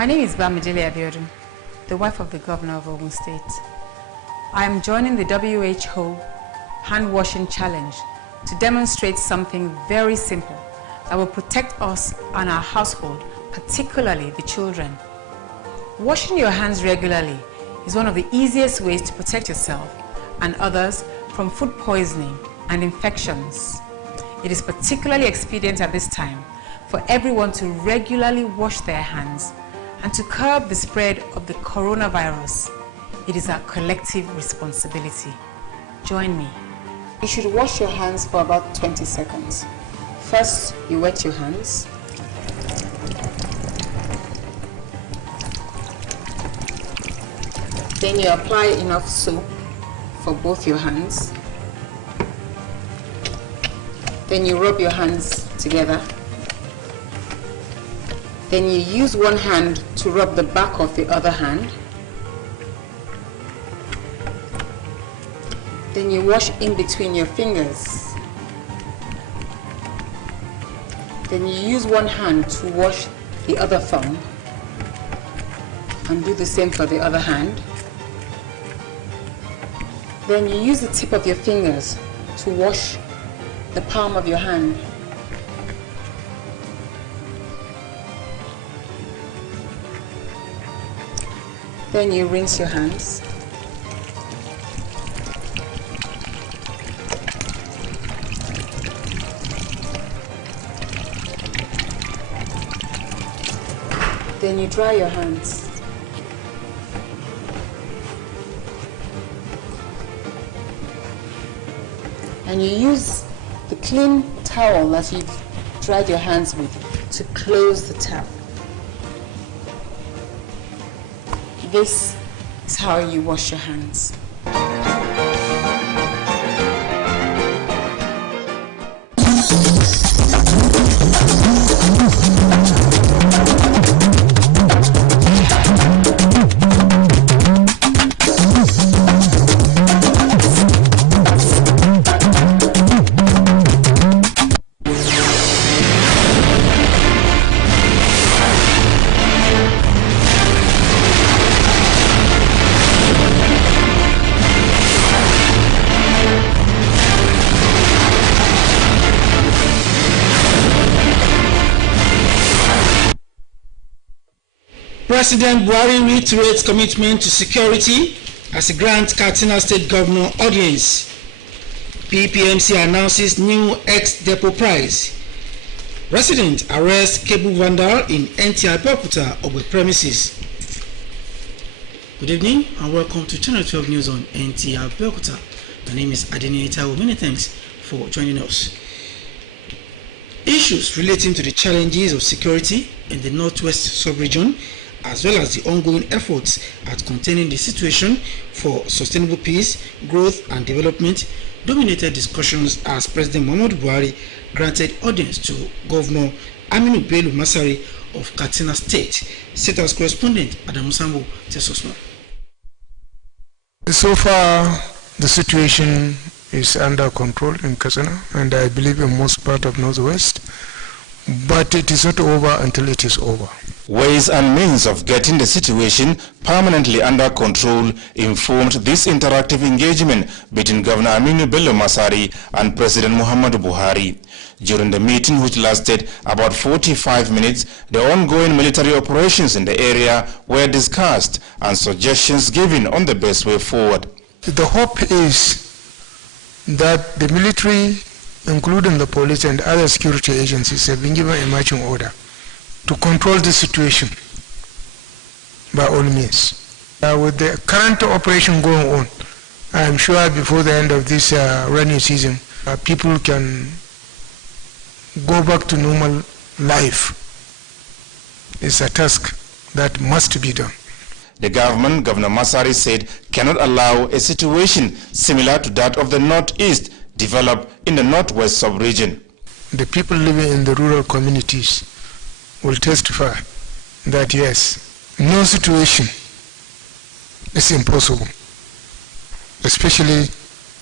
My name is Nta Abeokuta, the wife of the governor of Ogun State. I am joining the WHO hand washing challenge to demonstrate something very simple that will protect us and our household, particularly the children. Washing your hands regularly is one of the easiest ways to protect yourself and others from food poisoning and infections. It is particularly expedient at this time for everyone to regularly wash their hands and to curb the spread of the coronavirus. It is our collective responsibility. Join me. You should wash your hands for about 20 seconds. First, you wet your hands. Then you apply enough soap for both your hands. Then you rub your hands together. Then you use one hand to rub the back of the other hand. Then you wash in between your fingers. Then you use one hand to wash the other thumb. And do the same for the other hand. Then you use the tip of your fingers to wash the palm of your hand. Then you rinse your hands. Then you dry your hands. And you use the clean towel that you've dried your hands with to close the tap. This is how you wash your hands. President Buhari reiterates commitment to security as he grants Katsina State Governor audience. PPMC announces new ex-depot price. Resident arrest cable vandal in Nta Abeokuta Ogbe premises. Good evening and welcome to Channel 12 News on Nta Abeokuta. My name is Nta. Many thanks for joining us. Issues relating to the challenges of security in the Northwest sub-region as well as the ongoing efforts at containing the situation for sustainable peace, growth and development dominated discussions as President Muhammadu Buhari granted audience to Governor Aminu Bello Masari of Katsina State. State House correspondent Adam Musambo tells us more. So far, the situation is under control in Katsina and I believe in most part of Northwest, but it is not over until it is over. Ways and means of getting the situation permanently under control informed this interactive engagement between Governor Aminu Bello Masari and President Muhammadu Buhari. During the meeting, which lasted about 45 minutes, the ongoing military operations in the area were discussed and suggestions given on the best way forward. The hope is that the military, including the police and other security agencies, have been given a marching order to control the situation by all means. With the current operation going on, I am sure before the end of this rainy season, people can go back to normal life. It's a task that must be done. The government, Governor Masari said, cannot allow a situation similar to that of the Northeast develop in the Northwest sub-region. The people living in the rural communities will testify that yes, no situation is impossible, especially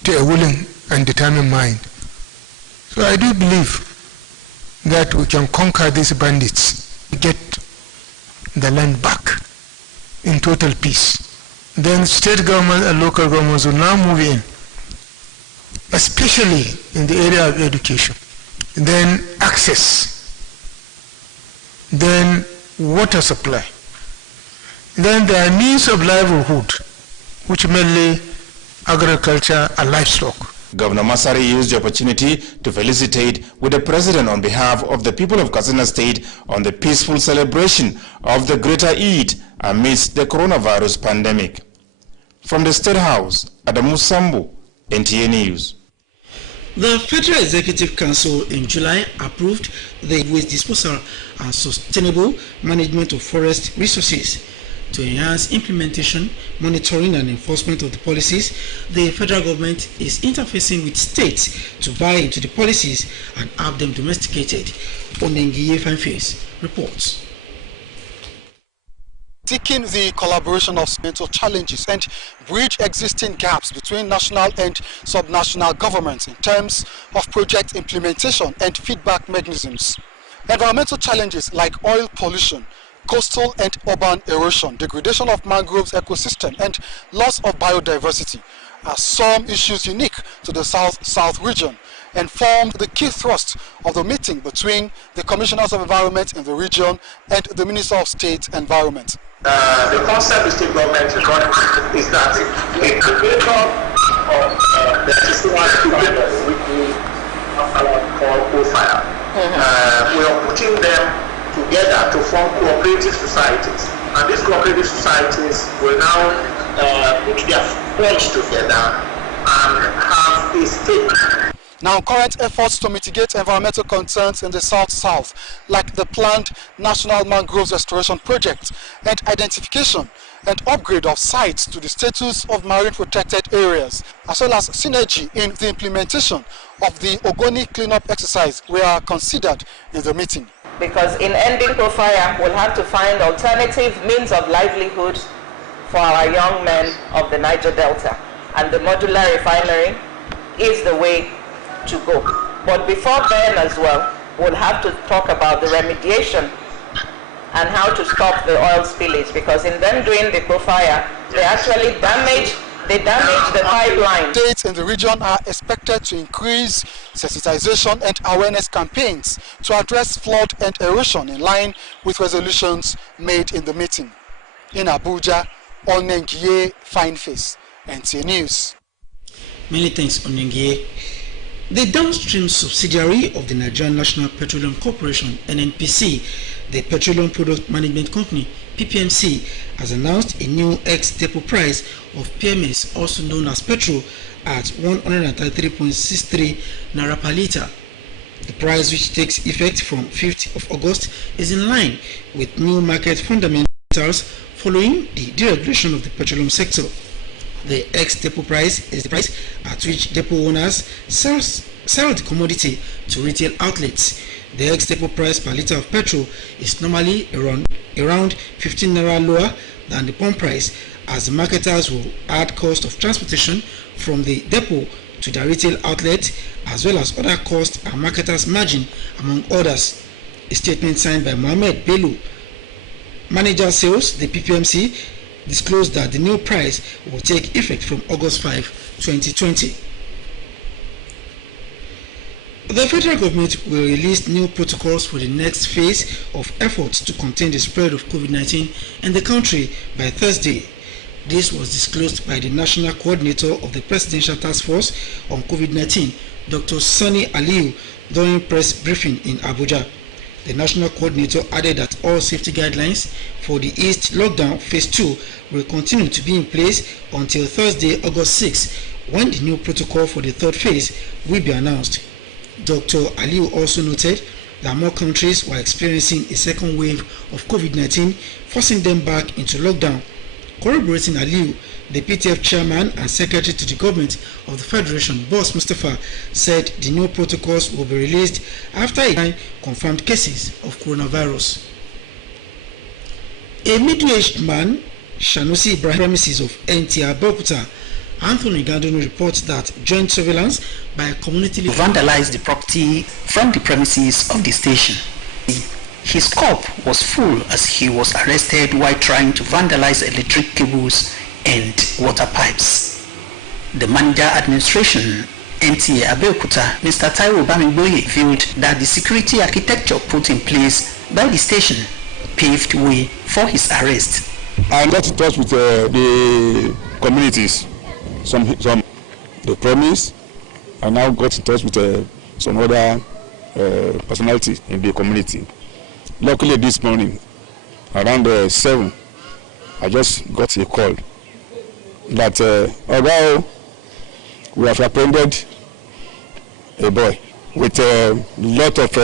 to a willing and determined mind. So I do believe that we can conquer these bandits, get the land back in total peace. Then state government and local governments will now move in, especially in the area of education, then access, then water supply, then there are means of livelihood, which mainly agriculture and livestock. Governor Masari used the opportunity to felicitate with the president on behalf of the people of Katsina State on the peaceful celebration of the Greater Eid amidst the coronavirus pandemic. From the State House, Adamu Sambu, NTA News. The Federal Executive Council in July approved the waste disposal and sustainable management of forest resources. To enhance implementation, monitoring and enforcement of the policies, the federal government is interfacing with states to buy into the policies and have them domesticated. Onengiye Fanface reports. Seeking the collaboration of mental challenges and bridge existing gaps between national and subnational governments in terms of project implementation and feedback mechanisms. Environmental challenges like oil pollution, coastal and urban erosion, degradation of mangroves ecosystem, and loss of biodiversity are some issues unique to the South region and formed the key thrust of the meeting between the Commissioners of Environment in the region and the Minister of State Environment. The concept the state government is that a creator of the existing profile, we are putting them together to form cooperative societies, and these cooperative societies will now put their points together and have a stake. Now, current efforts to mitigate environmental concerns in the South, like the planned National Mangroves Restoration Project and identification and upgrade of sites to the status of marine protected areas, as well as synergy in the implementation of the Ogoni cleanup exercise, were considered in the meeting. Because in ending fire, we'll have to find alternative means of livelihood for our young men of the Niger Delta. And the modular refinery is the way to go. But before then as well, we'll have to talk about the remediation and how to stop the oil spillage, because in them doing the fire, they actually damage the pipeline. States in the region are expected to increase sensitization and awareness campaigns to address flood and erosion in line with resolutions made in the meeting. In Abuja, Onengiye Fanface, NTA News. Many thanks, Onengiye. The downstream subsidiary of the Nigerian National Petroleum Corporation, NNPC, the Petroleum Product Management Company, PPMC, has announced a new ex-depot price of PMS, also known as petrol, at 133.63 naira per litre. The price, which takes effect from 5th of August, is in line with new market fundamentals following the deregulation of the petroleum sector. The ex-depot price is the price at which depot owners sell the commodity to retail outlets. The ex-depot price per litre of petrol is normally around 15 naira lower than the pump price, as the marketers will add cost of transportation from the depot to the retail outlet, as well as other costs and marketers' margin, among others. A statement signed by Mohammed Bello, manager sales, the PPMC, disclosed that the new price will take effect from August 5, 2020. The federal government will release new protocols for the next phase of efforts to contain the spread of COVID-19 in the country by Thursday. This was disclosed by the National Coordinator of the Presidential Task Force on COVID-19, Dr. Sani Aliyu, during press briefing in Abuja. The National Coordinator added that all safety guidelines for the East Lockdown Phase 2 will continue to be in place until Thursday, August 6, when the new protocol for the third phase will be announced. Dr. Aliyu also noted that more countries were experiencing a second wave of COVID-19, forcing them back into lockdown. Corroborating Aliyu, the PTF chairman and secretary to the government of the Federation, Boss Mustafa, said the new protocols will be released after 9 confirmed cases of coronavirus. A middle-aged man, Shanusi Ibrahim, premises of Nta Abeokuta, Anthony Gandon reports that joint surveillance by a community vandalized the property from the premises of the station. His cup was full as he was arrested while trying to vandalize electric cables and water pipes. The manager administration, Nta Abeokuta, Mr. Taiwo Bamigboye, revealed that the security architecture put in place by the station paved way for his arrest. I got in touch with the communities. Some they promised. I now got in touch with some other personalities in the community. Luckily this morning, around 7, I just got a call that although we have apprehended a boy with a lot of,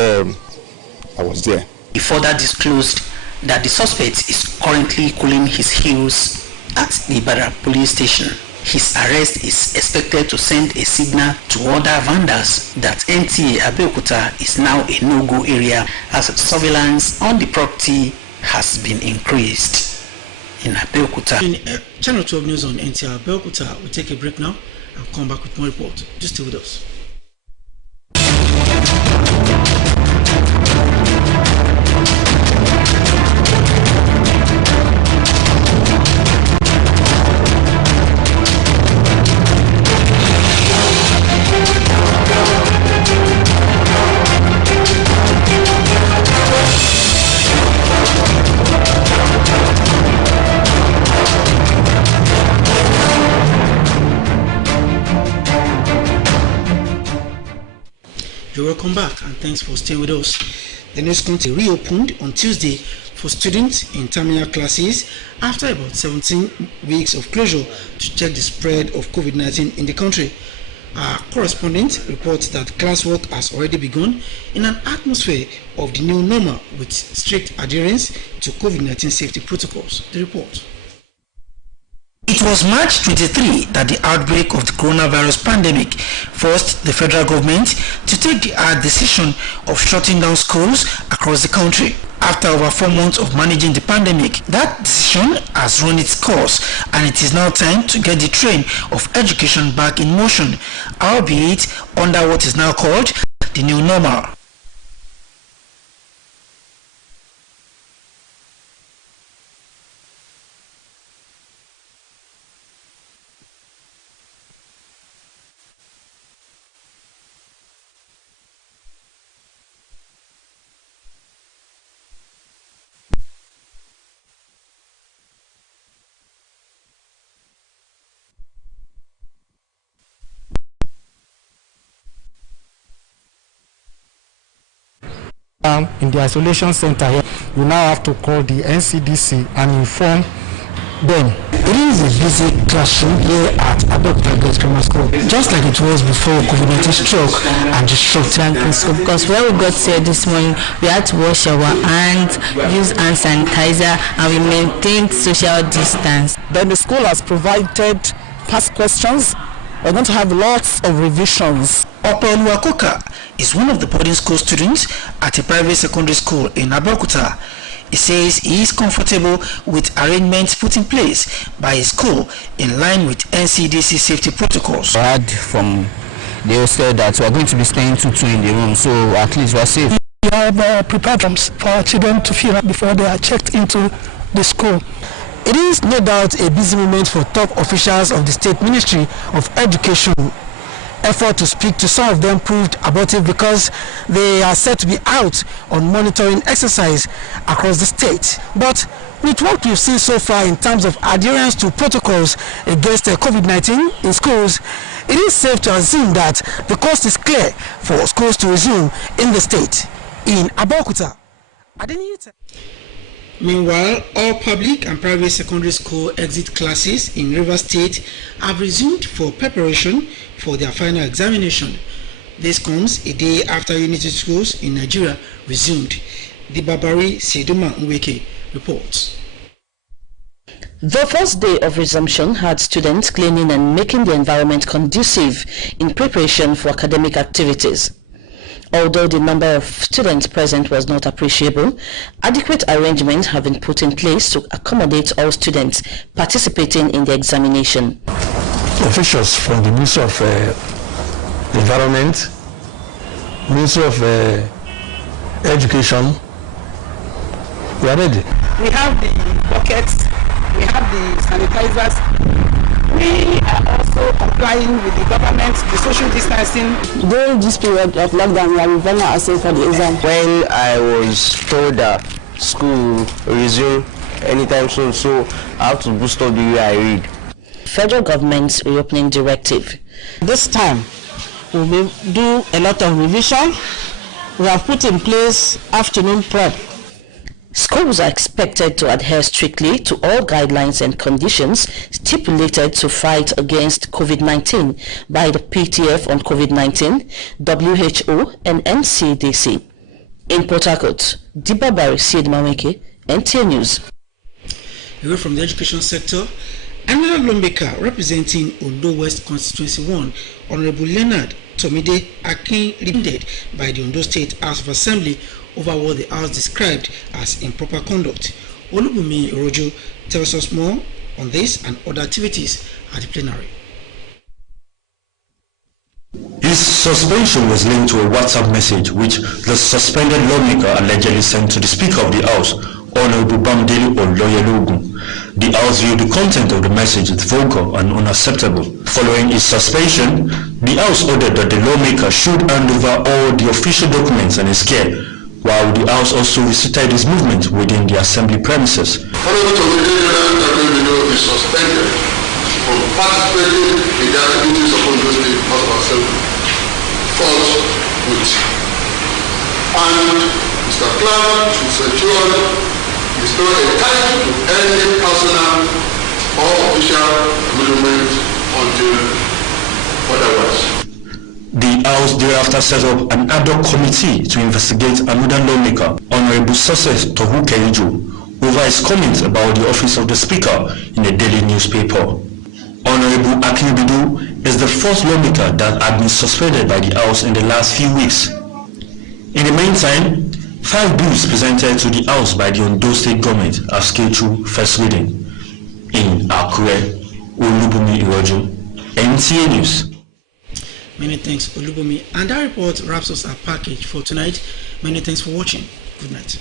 I was there. He further disclosed that the suspect is currently cooling his heels at the Ibadan police station. His arrest is expected to send a signal to other vandals that Nta Abeokuta is now a no-go area as surveillance on the property has been increased. In Abeokuta. In Channel 12 News on Nta Abeokuta, we'll take a break now and come back with more reports. Just stay with us. You're welcome back and thanks for staying with us. The news country reopened on Tuesday for students in terminal classes after about 17 weeks of closure to check the spread of COVID-19 in the country. Our correspondent reports that classwork has already begun in an atmosphere of the new normal with strict adherence to COVID-19 safety protocols. The report. It was March 23 that the outbreak of the coronavirus pandemic forced the federal government to take the hard decision of shutting down schools across the country. After over 4 months of managing the pandemic, that decision has run its course and it is now time to get the train of education back in motion, albeit under what is now called the new normal. In the isolation center here, you now have to call the NCDC and inform them. It is a busy classroom here at Abeokuta Girls Grammar School, just like it was before COVID-19 struck and disrupted. Because when we got here this morning, we had to wash our hands, use hand sanitizer, and we maintained social distance. Then the school has provided past questions. We're going to have lots of revisions. Nta is one of the boarding school students at a private secondary school in Abeokuta. He says he is comfortable with arrangements put in place by his school in line with NCDC safety protocols. I heard from the hostel that we are going to be staying 2-2 in the room, so at least we are safe. We have prepared rooms for our children to fill up before they are checked into the school. It is no doubt a busy moment for top officials of the State Ministry of Education. Effort to speak to some of them proved abortive because they are said to be out on monitoring exercise across the state. But with what we've seen so far in terms of adherence to protocols against COVID-19 in schools, it is safe to assume that the coast is clear for schools to resume in the state. In Abeokuta, Meanwhile, all public and private secondary school exit classes in Rivers State have resumed for preparation for their final examination. This comes a day after unity schools in Nigeria resumed. The Babari Seduma Nweke reports. The first day of resumption had students cleaning and making the environment conducive in preparation for academic activities. Although the number of students present was not appreciable, adequate arrangements have been put in place to accommodate all students participating in the examination. Officials from the Ministry of Environment, Ministry of Education, We are ready. We have the buckets, we have the sanitizers. We are also complying with the government, the social distancing. During this period of lockdown, we are reviewing ourselves for the exam. When I was told that school resume anytime soon, so I have to boost up the way I read. Federal government's reopening directive. This time, we will do a lot of revision. We have put in place afternoon prep. Schools are expected to adhere strictly to all guidelines and conditions stipulated to fight against COVID-19 by the PTF on COVID-19, WHO, and NCDC. In Port Harcourt, Dibabari Siedmaweke, NTA News. Away from the education sector, another lawmaker representing Ondo West Constituency 1, Honorable Leonard Tomide Akin, limited by the Ondo State House of Assembly over what the House described as improper conduct. Olubumi Irojo tells us more on this and other activities at the plenary. His suspension was linked to a WhatsApp message which the suspended lawmaker allegedly sent to the Speaker of the House, Honorable Bamdele Oloyelogun. The House viewed the content of the message as vulgar and unacceptable. Following his suspension, the House ordered that the lawmaker should hand over all the official documents and his gear, while the House also restricted his movement within the Assembly premises. Honorable Tomide is suspended from participating in the activities of Ondo State House of Assembly forthwith. And Mr. Clark should secure is not entitled to any personal or official emolument until otherwise. The House thereafter set up an ad hoc committee to investigate another lawmaker, Honorable Success Tohu Kerijo, over his comments about the office of the Speaker in a daily newspaper. Honorable Akinbidu is the first lawmaker that had been suspended by the House in the last few weeks. In the meantime, 5 bills presented to the House by the Ondo State government are scheduled first reading. In Akure, Olubumi Irojo, NTA News. Many thanks, Olubumi. And that report wraps us our package for tonight. Many thanks for watching. Good night.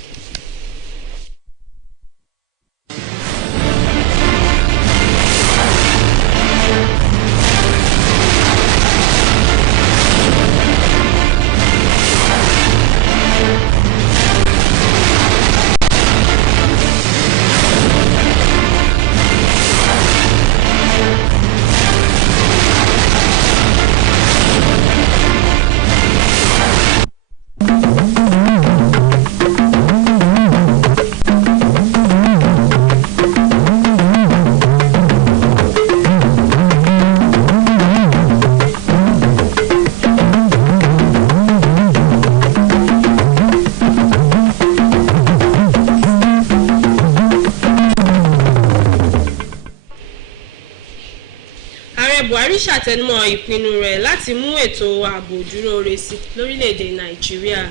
Ṣàtẹnumọ́ ìpinnu rẹ̀ láti mú ètò ààbò dúró re sí lórílẹ̀-èdè Nàìjíríà.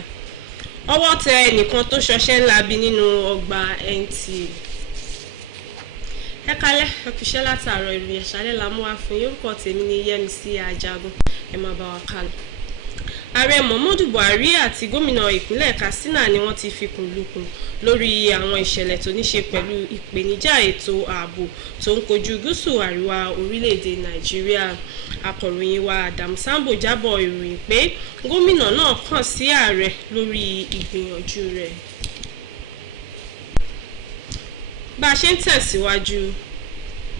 Ọwọ́ tẹ ẹnìkan tó ṣọṣẹ́ ńlá bí nínú ọgbà NTA. Ẹ kálẹ́ ẹ kúṣẹ́ látàárọ̀ ìròyìn àṣálẹ́ la mú wá fún yín. Orúkọ tèmi ni Yẹ́misí Ajagun. Ẹ máa bá wa kálọ. Ààrẹ Muhammadu Buhari àti gómìnà ìpínlẹ̀ Katsina ni wọ́n ti fikùn lukùn lórí àwọn ìṣẹ̀lẹ̀ tó ní ṣe pẹ̀lú ìpèníjà ètò ààbò tó ń kojú gúúsù àríwá orílẹ̀-èdè Nàìjíríà. Akọ̀ròyìn wa Adam Sambo jábọ̀ ìròyìn pé gómìnà náà kàn sí ààrẹ lórí ìgbìyànjú rẹ̀. Bá a ṣe ń tẹ̀síwájú,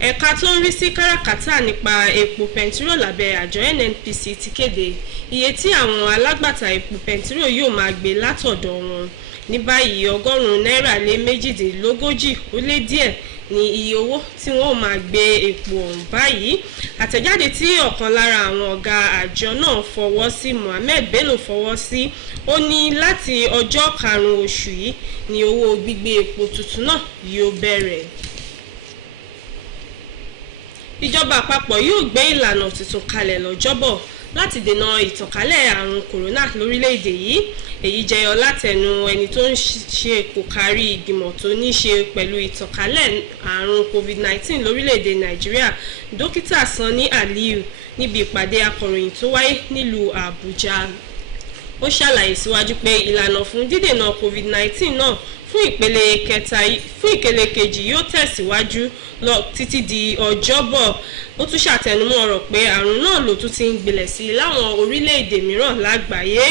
ẹ̀ka tó ń rí sí káràkátà nípa epo pẹntiró lábẹ́ àjọ NNPC ti kéde iye tí àwọn alágbàtà epo pẹntiró yóò máa gbé látọ̀dọ̀ wọn. Ní báyìí $1.méjìdínlógójì ó lé díẹ̀ ní iye owó tí wọ́n máa gbé epo ọ̀hún báyìí. Àtẹ̀jáde tí ọ̀kan lára àwọn ọ̀gá àjọ náà fọwọ́ sí, Mohammed Bello fọwọ́ sí, ó ní láti ọjọ́ 5 oṣù yìí ni owó gbígbé epo tuntun náà yóò bẹ̀rẹ̀. Ìjọba àpapọ̀ yóò gbé ìlànà tuntun kalẹ̀ lọ́jọ́bọ̀ láti dènà ìtànkálẹ̀ àrùn kòrónà lórílẹ̀-èdè yìí. Èyí jẹyọ látẹnu ẹni tó ń ṣe kò kárí ìgbìmọ̀ tó ní ṣe pẹ̀lú ìtànkálẹ̀ àrùn COVID-19 lórílẹ̀-èdè Nàìjíríà, Dókítà Sanni Aliyu, níbi ìpàdé akọ̀ròyìn tó wáyé nílùú Àbújá. ó ṣàlàyé síwájú pé ìlànà fún dídènà COVID-19 náà fún ìpele kejì yóò tẹ̀síwájú lọ títí di ọjọ́bọ̀. Ó tún ṣàtẹnumọ́ ọ̀rọ̀ pé àrùn náà ló tún ti ń gbilẹ̀ sí láwọn orílẹ̀-èdè mìíràn lágbàáyé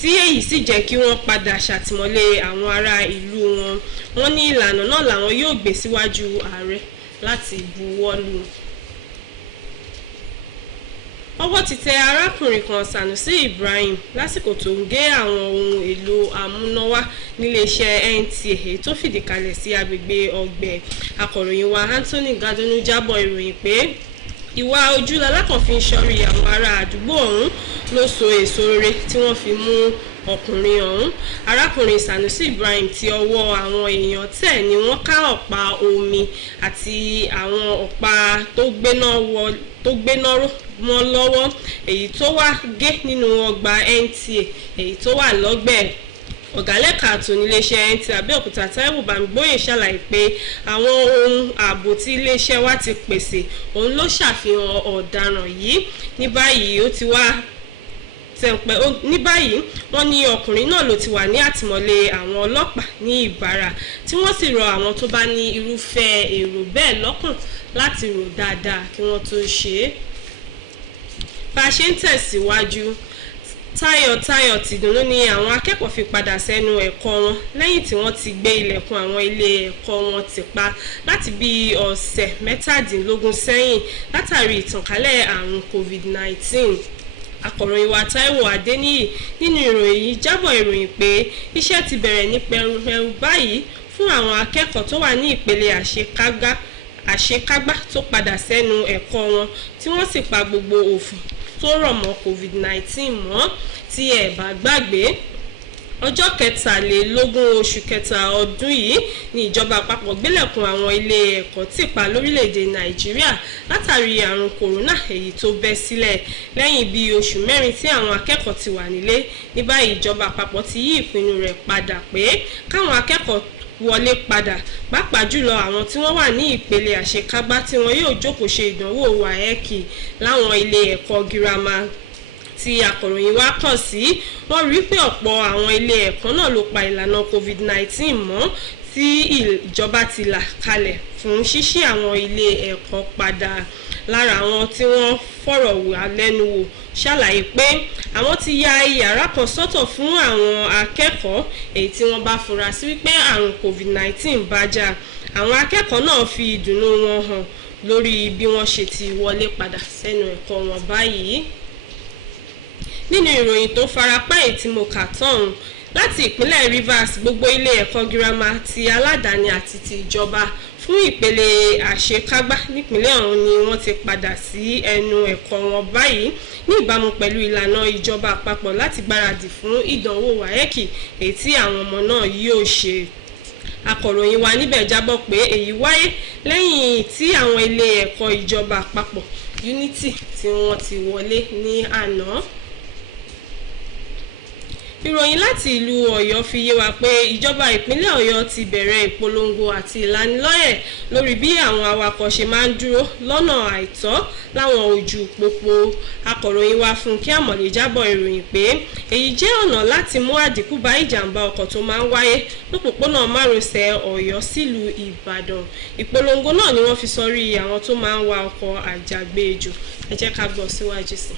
tí èyí sì jẹ́ kí wọ́n padà ṣàtìmọ́lé àwọn ará ìlú wọn. Wọ́n ní ìlànà náà làwọn yóò gbé síwájú ààrẹ láti buwọ́lù. Ọwọ́ ti tẹ arákùnrin kan Sanusi Ibrahim lásìkò tó ń gé àwọn ohun èlò amúnáwá níléeṣẹ́ NTA èyí tó fìdí kalẹ̀ sí agbègbè ọgbẹ́. Akọ̀ròyìn wa Anthony Gadonu jábọ̀ ìròyìn pé ìwà ojúlalá kan fi ń ṣọ́rí àwọn ará àdúgbò ọ̀hún ló so èso rere tí wọ́n fi mú ọkùnrin ọ̀hún. Arákùnrin Sanusi Ibrahim tí ọwọ́ àwọn èèyàn tẹ̀ ni wọ́n ká ọ̀pá omi àti àwọn ọ̀pá tó gbéná mọ́ lọ́wọ́ èyí tó wá gé nínú ọgbà NTA èyí tó wà lọ́gbẹ̀ẹ́. Ọ̀gálẹ́ka àtò níléeṣẹ́ Nta Abeokuta Táíwò Bámigbóyè ṣàlàyé pé àwọn ohun ààbò tí iléeṣẹ́ wa ti pèsè òun ló ṣàfihàn ọ̀daràn yìí. Ní báyìí wọ́n ní ọkùnrin náà ló ti wà ní àtìmọ́lé àwọn ọlọ́pàá ní Ìbàrà tí wọ́n sì rọ àwọn tó bá ní irúfẹ́ èrò bẹ́ẹ̀ lọ́kàn láti rò dáadáa kí wọ́n tó ṣe é. Bá a ṣe ń tẹ̀síwájú, tayọ̀tayọ̀ tìdùnnú ni àwọn akẹ́kọ̀ọ́ fi padà sẹ́nu ẹ̀kọ́ wọn lẹ́yìn tí wọ́n ti gbé ilẹ̀kùn àwọn ilé ẹ̀kọ́ wọn tì pa láti bí ọ̀sẹ̀ 17 sẹ́yìn látàrí ìtànkálẹ̀ àrùn COVID-19. Akọ̀ròyìn wa Táíwò Adéníyì nínú ìròyìn yìí jábọ̀ ìròyìn pé iṣẹ́ ti bẹ̀rẹ̀ ní pẹrẹu báyìí fún àwọn akẹ́kọ̀ọ́ tó wà ní ìpele àṣekágbá tó padà sẹ́nu ẹ̀kọ́ wọn tí wọ́n sì pa gbogbo òfin tó rọ̀ mọ́ COVID-19 mọ́. Tí ẹ bá gbàgbé, ọjọ́ 23 oṣù kẹta ọdún yìí ni ìjọba àpapọ̀ gbélẹ̀kùn àwọn ilé ẹ̀kọ́ tì pa lórílẹ̀‐èdè Nàìjíríà látàrí àrùn kòrónà èyí tó bẹ́ sílẹ̀ lẹ́yìn bí oṣù mẹ́rin tí àwọn akẹ́kọ̀ọ́ ti wà nílé. Ní báyìí ìjọba àpapọ̀ ti yí ìpinnu rẹ̀ padà pé káwọn akẹ́kọ̀ọ́ wọlé padà, pàápàá jùlọ àwọn tí wọ́n wà ní ìpele àṣekágbá tí wọn yóò jókòó ṣe ìdánwò WAEC láwọn ilé ẹ̀kọ́ girama. Tí akọ̀ròyìn wa kàn sí, wọ́n rí pé ọ̀pọ̀ àwọn ilé ẹ̀kọ́ náà ló pa ìlànà COVID-19 mọ́ tí ìjọba ti là kalẹ̀ fún ṣíṣí àwọn ilé ẹ̀kọ́ padà. Lára àwọn tí wọ́n fọ̀rọ̀ wá lẹ́nu wò ṣàlàyé pé àwọn ti ya yàrá kan sọ́tọ̀ fún àwọn akẹ́kọ̀ọ́ èyí tí wọ́n bá fura sí wípé àrùn COVID-19 bá jà. Àwọn akẹ́kọ̀ọ́ náà fi ìdùnnú wọn hàn lórí bí wọ́n ṣe ti wọlé padà sẹ́nu ẹ̀kọ́ wọn báyìí. Nínú ìròyìn tó farapá èyí tí mo kà tán, láti ìpínlẹ̀ Rivers, gbogbo ilé ẹ̀kọ́ girama ti aládàáni àti ti ìjọba fún ìpele àṣekágbá nípínlẹ̀ ọ̀hún ni wọ́n ti padà sí ẹnu ẹ̀kọ́ wọn báyìí ní ìbámu pẹ̀lú ìlànà ìjọba àpapọ̀ láti gbáradì fún ìdánwò WAEC èyí tí àwọn ọmọ náà yóò ṣe. Akọ̀ròyìn wa níbẹ̀ jábọ̀ pé èyí wáyé lẹ́yìn tí àwọn ilé ẹ̀kọ́ ìjọba àpapọ̀ Unity tí wọ́n ti wọlé ní àná. Ìròyìn láti ìlú Ọ̀yọ́ fi yé wa pé ìjọba ìpínlẹ̀ Ọ̀yọ́ ti bẹ̀rẹ̀ ìpolongo àti ìlanilọ́yẹ̀ lórí bí àwọn awakọ̀ ṣe máa ń dúró lọ́nà àìtọ́ láwọn ojú pópó. Akọ̀ròyìn wa Fúnkẹ́ Àmọ̀lé jábọ̀ ìròyìn pé èyí jẹ́ ọ̀nà láti mú àdínkù bá ìjàmbá ọkọ̀ tó máa ń wáyé lópòpónà márosẹ̀ Ọ̀yọ́ sílùú Ìbàdàn. Ìpolongo náà ni wọ́n fi sọrí àwọn tó máa ń wa ọkọ̀ àjàgbéjò. Ẹ jẹ́ ká gbọ́ síwájú sí.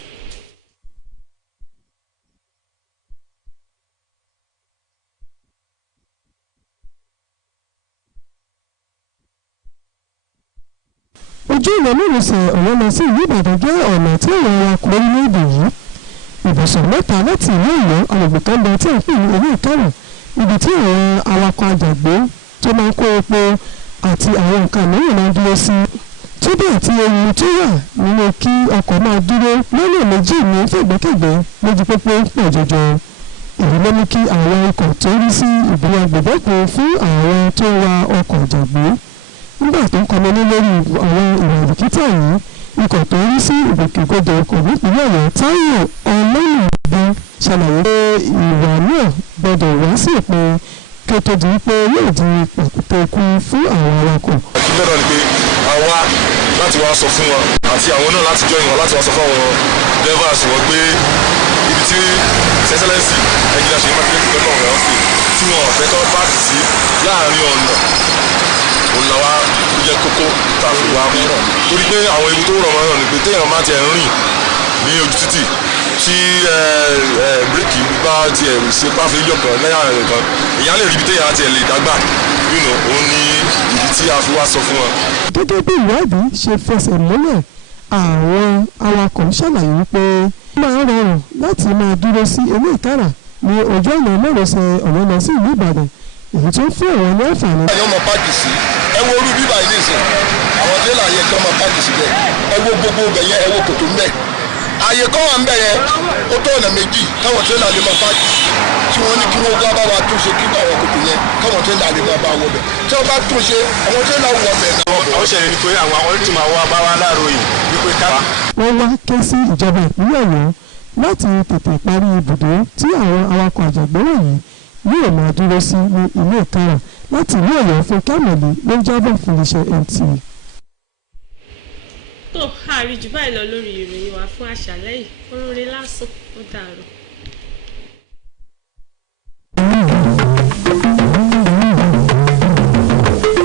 ojú ìlú márosẹ̀ Ọ̀yọ́ lọ sí ìlú Ìbàdàn jẹ́ ọ̀nà tí àwọn awakọ̀ orílẹ̀-èdè yìí ibùsọ̀ mẹ́ta láti ìlú Ọ̀yọ́ agbègbè kan bẹ tí à ń pè ní orí ìkárọ̀ níbi tí àwọn awakọ̀ àjàgbé tó máa ń kó epo àti àwọn nǹkan mìíràn máa dúró sí. túbọ̀ àti ewu tó wà nínú kí ọkọ̀ máa dúró lọ́nà méjì ní fẹ̀gbẹ́kẹ̀gbẹ́ lójú pópó pọ̀ jọjọ. èyí ló mú kí àwọn ikọ̀ tó rí sí ìbúra gbẹ̀dẹ́kun fún àwọn tó ń wa ọkọ̀ àjàgbé. nígbà tó ń kọ́ni ní lórí àwọn ìwà ìbìkítà yìí ikọ̀ tó rí sí ìgbòkègbodò ọkọ̀ nípínlẹ̀ Ọ̀yọ́ Táíwò Ọlọ́runìbọn ṣàlàyé pé ìwà náà gbọdọ̀ wá sí ìpín kí ó tó di pé yóò di pàkúté ikú fún àwọn awakọ̀. ìpínlẹ̀ náà ni pé àwa láti wá sọ fún wọn àti àwọn náà láti jọ ìwọ̀n láti wá sọ fún àwọn drivers wọn pé ibi tí Excellency ẹ̀jìnà ṣe máa fi lọ́nà ọ̀rẹ́ ọ̀sẹ̀ tí wọn ọ̀fẹ́ tó bá ti sí láàrin ọ̀nà òun làwa tó jẹ́ kókó tàbí wàá mú torí pé àwọn ewu tó rọ̀ mọ́ ni pé téèyàn máa ti rìn ní ojú títì tí bíréèkì bá tiẹ̀ ṣe páfẹ́ yọ̀kan lẹ́yìn ààrẹ kan èèyàn lè rí ibi téèyàn tiẹ̀ lè dágbà òun ni ìdí tí a fi wá sọ fún wọn. gẹ́gẹ́ bí ìwádìí ṣe fẹsẹ̀ múlẹ̀ àwọn awakọ̀ ṣàlàyé wípé ó máa ń rọrùn láti máa dúró sí ilé ìtara ní ojú ọ̀nà márosẹ̀ ọ̀nà lọ sí ìlú Ìbàdàn èyí tó fún àwọn ní àǹfààní. àwọn ọmọ páàkì sí ẹ wo orú bíbá ilé ìsìn àwọn tẹ́lẹ̀ àyè kí wọ́n máa páàkì sí bẹ́ẹ̀ ẹ wo gbogbo bẹ̀ yẹn ẹ wo kòtò ń bẹ̀ àyè kan wà ń bẹ̀ yẹn ó tó ọ̀nà méjì káwọn tẹ́lẹ̀ àlè máa páàkì tí wọ́n ní kí wọ́n gbá bá wa túnṣe kí àwọn kòtò yẹn káwọn tẹ́lẹ̀ àlè máa bá wọ bẹ̀ tí wọ́n bá túnṣe àwọn tẹ́lẹ̀ àwọ̀ bẹ̀ náà. àwọn ṣẹlẹ̀ ni pé àwọn ọ̀rẹ́tì máa wá bá wa láàárọ̀ yìí wípé ká. wọ́n wá ké sí ìjọba ìpínlẹ̀ Ọ̀yọ́ láti tètè parí ibùdó tí àwọn awakọ̀ àjàgbéwò yìí yóò máa dúró sí ní ilé ìtara láti ìlú Ọ̀yọ́ fún kámẹ́lì ló ń jábọ̀ fún iléeṣẹ́ NTA. tó àríjù báyìí lọ lórí ìròyìn wa fún àṣálẹ́ yìí orin lásán ó dàrú.